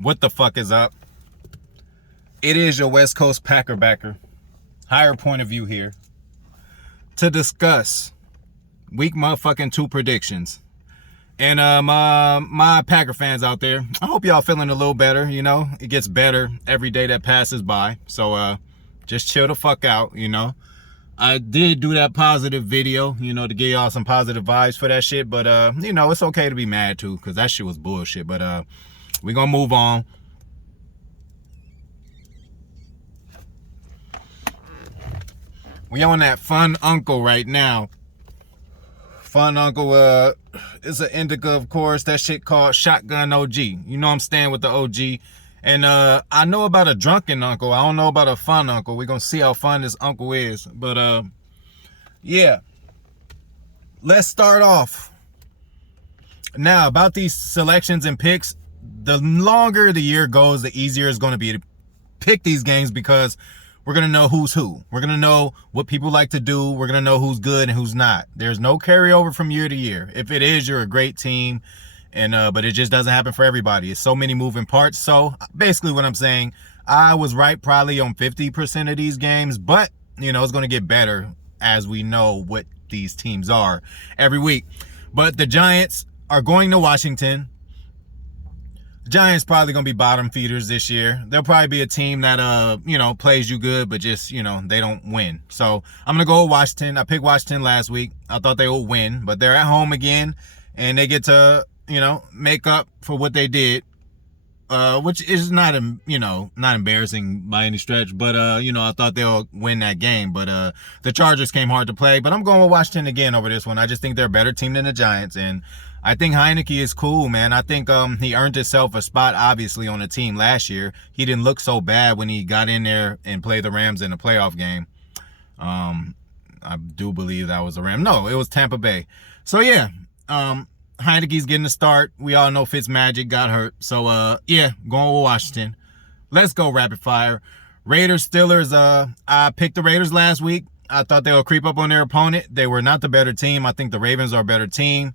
What the fuck is up? It is your West Coast Packer backer. Higher point of view here to discuss week motherfucking 2 predictions. And my Packer fans out there, I hope y'all feeling a little better. You know, it gets better every day that passes by. So just chill the fuck out. You know, I did do that positive video, you know, to give y'all some positive vibes for that shit. But you know, it's okay to be mad too, because that shit was bullshit. But we gonna move on. We on that Fun Uncle right now. Fun Uncle is an indica, of course. That shit called Shotgun OG. You know I'm staying with the OG. And I know about a drunken uncle. I don't know about a fun uncle. We're going to see how fun this uncle is. But yeah. Let's start off. Now, about these selections and picks, the longer the year goes, the easier it's going to be to pick these games because we're going to know who's who. We're going to know what people like to do. We're going to know who's good and who's not. There's no carryover from year to year. If it is, you're a great team. And but it just doesn't happen for everybody. It's so many moving parts. So basically what I'm saying, I was right probably on 50% of these games. But, you know, it's going to get better as we know what these teams are every week. But the Giants are going to Washington. Giants probably gonna be bottom feeders this year. They'll probably be a team that you know, plays you good, but just, you know, they don't win. So I'm gonna go with Washington. I picked Washington last week. I thought they would win, but they're at home again, and they get to, you know, make up for what they did, which is not, you know, not embarrassing by any stretch. But you know, I thought they'll win that game. But the Chargers came hard to play. But I'm going with Washington again over this one. I just think they're a better team than the Giants, and I think Heineke is cool, man. I think he earned himself a spot, obviously, on the team last year. He didn't look so bad when he got in there and played the Rams in the playoff game. I do believe that was the Rams. No, it was Tampa Bay. So, yeah, Heineke's getting the start. We all know Fitzmagic got hurt. So, yeah, going with Washington. Let's go rapid fire. Raiders, Steelers. I picked the Raiders last week. I thought they would creep up on their opponent. They were not the better team. I think the Ravens are a better team.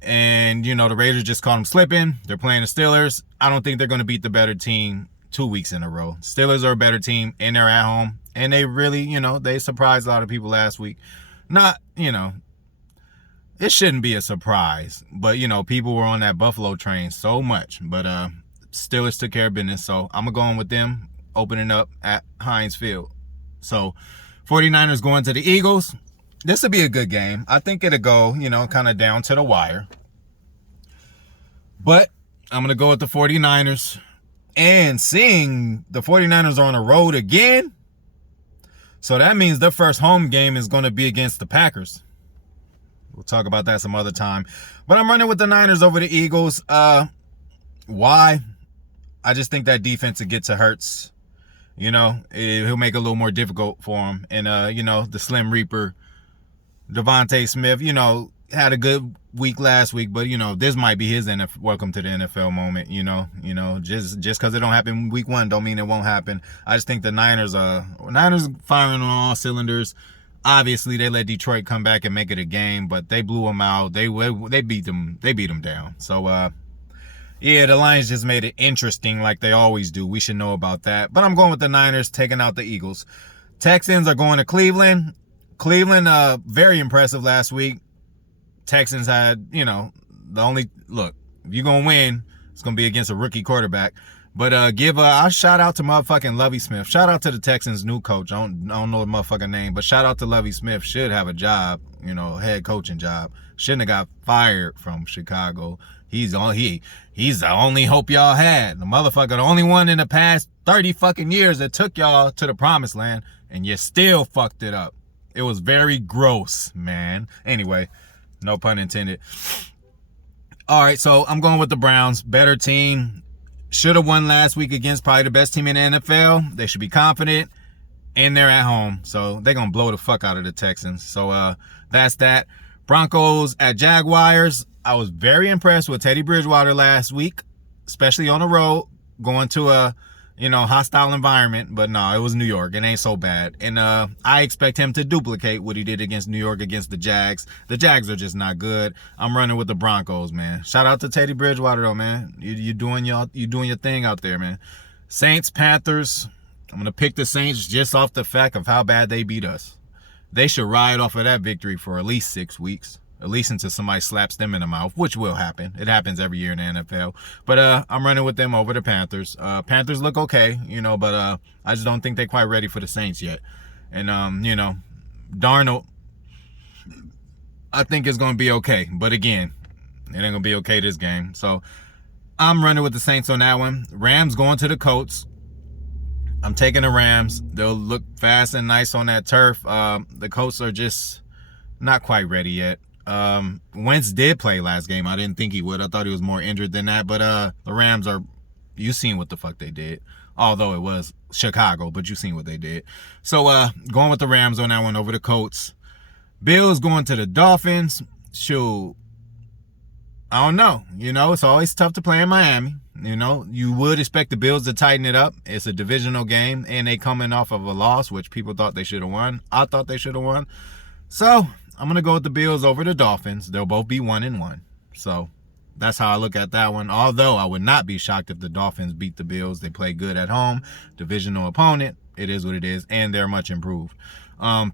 And, you know, the Raiders just caught them slipping. They're playing the Steelers. I don't think they're going to beat the better team 2 weeks in a row. Steelers are a better team, and they're at home. And they really, you know, they surprised a lot of people last week. Not, you know, it shouldn't be a surprise. But, you know, people were on that Buffalo train so much. But Steelers took care of business. So I'm going to go on with them opening up at Heinz Field. So 49ers going to the Eagles. This will be a good game. I think it'll go, you know, kind of down to the wire. But I'm going to go with the 49ers. And seeing the 49ers are on the road again, so that means their first home game is going to be against the Packers. We'll talk about that some other time. But I'm running with the Niners over the Eagles. Why? I just think that defense will get to Hurts. You know, he'll make it a little more difficult for him. And, you know, the Slim Reaper, Devontae Smith, you know, had a good week last week, but, you know, this might be his welcome to the NFL moment, you know, just because it don't happen week 1 don't mean it won't happen. I just think the Niners firing on all cylinders. Obviously, they let Detroit come back and make it a game, but they blew them out. They beat them down. So, yeah, the Lions just made it interesting like they always do. We should know about that. But I'm going with the Niners taking out the Eagles. Texans are going to Cleveland. Cleveland, very impressive last week. Texans had, you know, look, if you're going to win, it's going to be against a rookie quarterback. But give a shout out to motherfucking Lovie Smith. Shout out to the Texans' new coach. I don't know the motherfucking name, but shout out to Lovie Smith. Should have a job, you know, head coaching job. Shouldn't have got fired from Chicago. He's the only hope y'all had. The motherfucker, the only one in the past 30 fucking years that took y'all to the promised land, and you still fucked it up. It was very gross, man. Anyway, no pun intended. All right, so I'm going with the Browns. Better team. Should have won last week against probably the best team in the NFL. They should be confident. And they're at home. So they're going to blow the fuck out of the Texans. So that's that. Broncos at Jaguars. I was very impressed with Teddy Bridgewater last week, especially on the road, going to hostile environment, but no, it was New York. It ain't so bad. And I expect him to duplicate what he did against New York against the Jags. The Jags are just not good. I'm running with the Broncos, man. Shout out to Teddy Bridgewater, though, man. You doing your thing out there, man. Saints, Panthers. I'm going to pick the Saints just off the fact of how bad they beat us. They should ride off of that victory for at least 6 weeks. At least until somebody slaps them in the mouth, which will happen. It happens every year in the NFL. But I'm running with them over the Panthers. Panthers look okay, but I just don't think they're quite ready for the Saints yet. And, Darnold, I think it's going to be okay. But again, it ain't going to be okay this game. So I'm running with the Saints on that one. Rams going to the Colts. I'm taking the Rams. They'll look fast and nice on that turf. The Colts are just not quite ready yet. Wentz did play last game. I didn't think he would. I thought he was more injured than that. But the Rams are, you seen what the fuck they did. Although it was Chicago, but you seen what they did. So going with the Rams on that one over the Colts. Bills going to the Dolphins. Shoot. I don't know. It's always tough to play in Miami. You would expect the Bills to tighten it up. It's a divisional game, and they coming off of a loss, which people thought they should have won. I thought they should have won. So I'm going to go with the Bills over the Dolphins. They'll both be 1-1. So that's how I look at that one. Although I would not be shocked if the Dolphins beat the Bills. They play good at home. Divisional opponent. It is what it is. And they're much improved.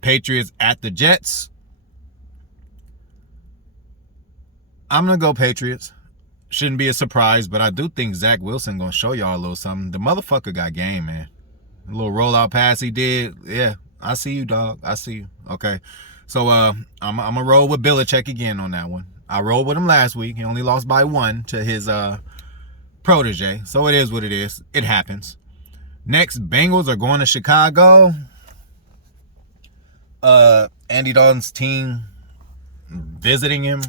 Patriots at the Jets. I'm going to go Patriots. Shouldn't be a surprise, but I do think Zach Wilson going to show y'all a little something. The motherfucker got game, man. A little rollout pass he did. Yeah, I see you, dog. I see you. Okay. So I'm going to roll with Belichick again on that one. I rolled with him last week. He only lost by 1 to his protege. So it is what it is. It happens. Next, Bengals are going to Chicago. Andy Dalton's team visiting him.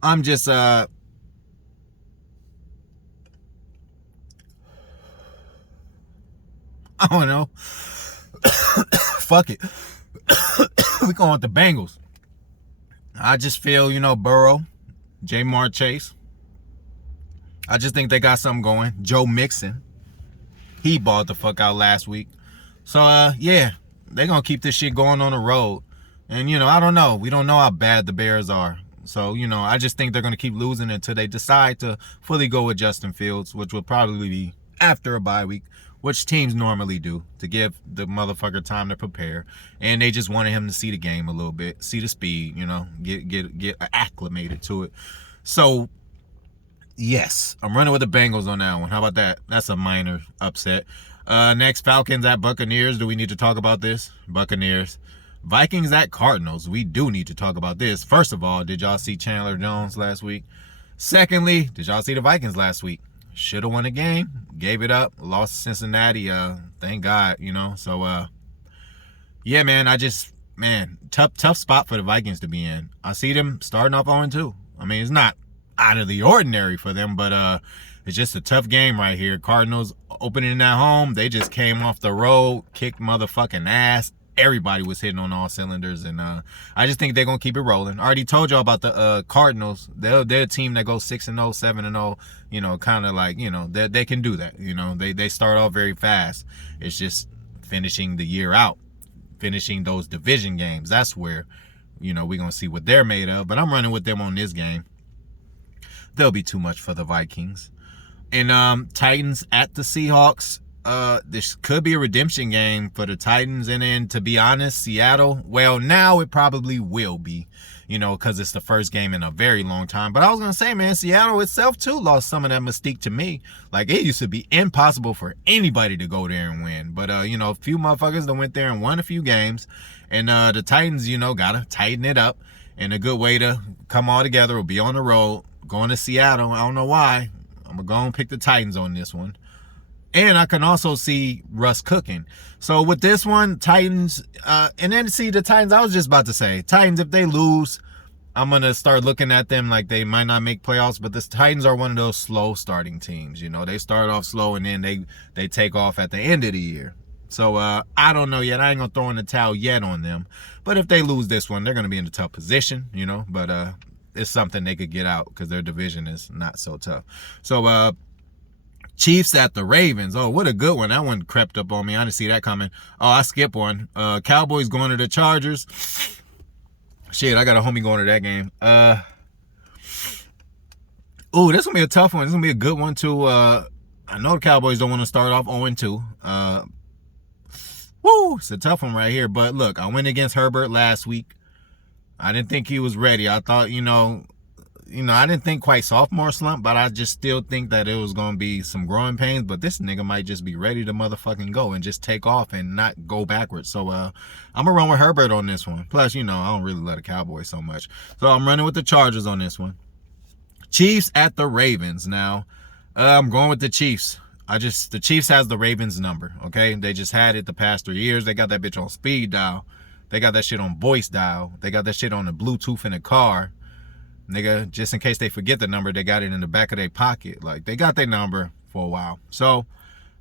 I'm just I don't know. Fuck it. We going with the Bengals. I just feel, Burrow, Jamar Chase. I just think they got something going. Joe Mixon. He balled the fuck out last week. So yeah, they're gonna keep this shit going on the road. And I don't know. We don't know how bad the Bears are. So, I just think they're going to keep losing until they decide to fully go with Justin Fields, which will probably be after a bye week, which teams normally do, to give the motherfucker time to prepare. And they just wanted him to see the game a little bit, see the speed, get acclimated to it. So, yes, I'm running with the Bengals on that one. How about that? That's a minor upset. Next, Falcons at Buccaneers. Do we need to talk about this? Buccaneers. Vikings at Cardinals. We do need to talk about this. First of all, did y'all see Chandler Jones last week? Secondly, did y'all see the Vikings last week? Should have won the game. Gave it up. Lost to Cincinnati. Thank God, So, yeah, man, tough spot for the Vikings to be in. I see them starting off 0-2. I mean, it's not out of the ordinary for them, but it's just a tough game right here. Cardinals opening at home. They just came off the road, kicked motherfucking ass. Everybody was hitting on all cylinders, and I just think they're going to keep it rolling. I already told y'all about the Cardinals. They're a team that goes 6-0, 7-0, kind of like, they can do that. They start off very fast. It's just finishing the year out, finishing those division games. That's where, we're going to see what they're made of, but I'm running with them on this game. They'll be too much for the Vikings. And Titans at the Seahawks. This could be a redemption game for the Titans. And then, to be honest, Seattle, well, now it probably will be, because it's the first game in a very long time. But I was going to say, man, Seattle itself, too, lost some of that mystique to me. Like, it used to be impossible for anybody to go there and win. But, a few motherfuckers that went there and won a few games. And the Titans, got to tighten it up. And a good way to come all together will be on the road, going to Seattle. I don't know why. I'm going to go and pick the Titans on this one. And I can also see Russ cooking. So with this one, Titans, and then see the Titans, I was just about to say, Titans, if they lose, I'm going to start looking at them like they might not make playoffs, but the Titans are one of those slow starting teams. They start off slow and then they take off at the end of the year. So I don't know yet. I ain't going to throw in the towel yet on them. But if they lose this one, they're going to be in a tough position, but it's something they could get out because their division is not so tough. So, Chiefs at the Ravens. Oh, what a good one. That one crept up on me. I didn't see that coming. Oh, I skipped one. Cowboys going to the Chargers. Shit, I got a homie going to that game. Ooh, this is going to be a tough one. This is going to be a good one, too. I know the Cowboys don't want to start off 0-2. Woo, it's a tough one right here. But look, I went against Herbert last week. I didn't think he was ready. I thought, I didn't think quite sophomore slump, but I just still think that it was going to be some growing pains. But this nigga might just be ready to motherfucking go and just take off and not go backwards. So I'm going to run with Herbert on this one. Plus, I don't really love the Cowboys so much. So I'm running with the Chargers on this one. Chiefs at the Ravens. Now, I'm going with the Chiefs. The Chiefs has the Ravens number, okay? They just had it the past 3 years. They got that bitch on speed dial. They got that shit on voice dial. They got that shit on the Bluetooth in the car. Nigga, just in case they forget the number, they got it in the back of their pocket. Like, they got their number for a while. So,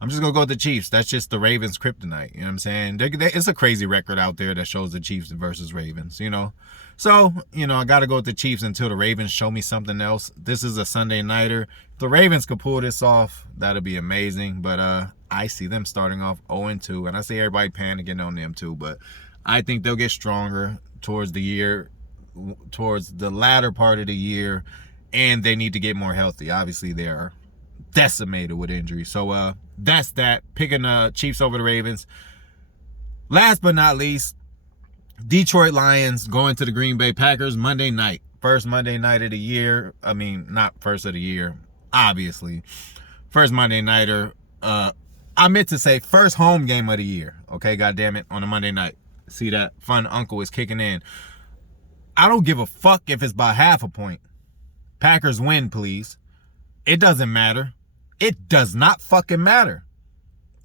I'm just going to go with the Chiefs. That's just the Ravens' kryptonite. You know what I'm saying? It's a crazy record out there that shows the Chiefs versus Ravens, So, I got to go with the Chiefs until the Ravens show me something else. This is a Sunday nighter. If the Ravens could pull this off, that'd be amazing. But I see them starting off 0-2. And I see everybody panicking on them too. But I think they'll get stronger towards the latter part of the year. And they need to get more healthy. Obviously, they're decimated with injury. So that's that. Picking the Chiefs over the Ravens. Last but not least, Detroit Lions going to the Green Bay Packers Monday night. First Monday night of the year. I mean, not first of the year, obviously. First Monday nighter. I meant to say first home game of the year. Okay, goddammit, on a Monday night. See that? Fun uncle is kicking in. I don't give a fuck if it's by half a point. Packers win, please. It doesn't matter. It does not fucking matter.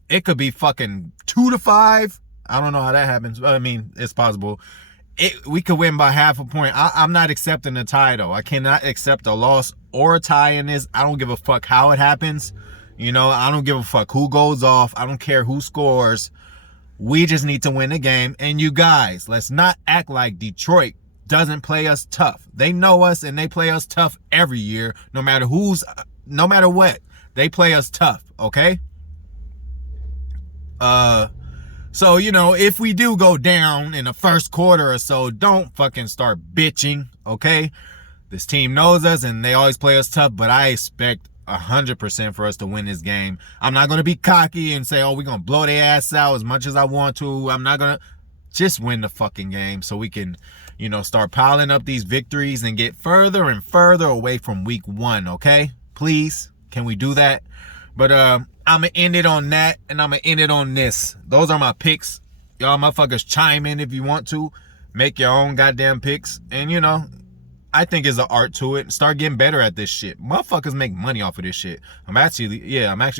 It could be fucking 2-5. I don't know how that happens. I mean, it's possible. We could win by half a point. I'm not accepting a tie, though. I cannot accept a loss or a tie in this. I don't give a fuck how it happens. I don't give a fuck who goes off. I don't care who scores. We just need to win the game. And you guys, let's not act like Detroit doesn't play us tough. They know us and they play us tough every year, no matter what. They play us tough, okay? So, if we do go down in the first quarter or so, don't fucking start bitching, okay? This team knows us and they always play us tough, but I expect 100% for us to win this game. I'm not going to be cocky and say, we're going to blow their ass out as much as I want to. I'm not going to just win the fucking game so we can, start piling up these victories and get further and further away from week 1, okay? Please, can we do that? But I'm going to end it on that, and I'm going to end it on this. Those are my picks. Y'all motherfuckers chime in if you want to. Make your own goddamn picks. And, I think there's an art to it. Start getting better at this shit. Motherfuckers make money off of this shit. I'm actually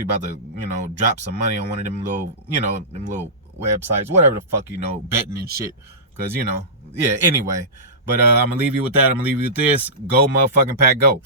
about to, drop some money on one of them little, them little websites, whatever the fuck, betting and shit. Because, anyway. But I'm going to leave you with that. I'm going to leave you with this. Go motherfucking Pack, go.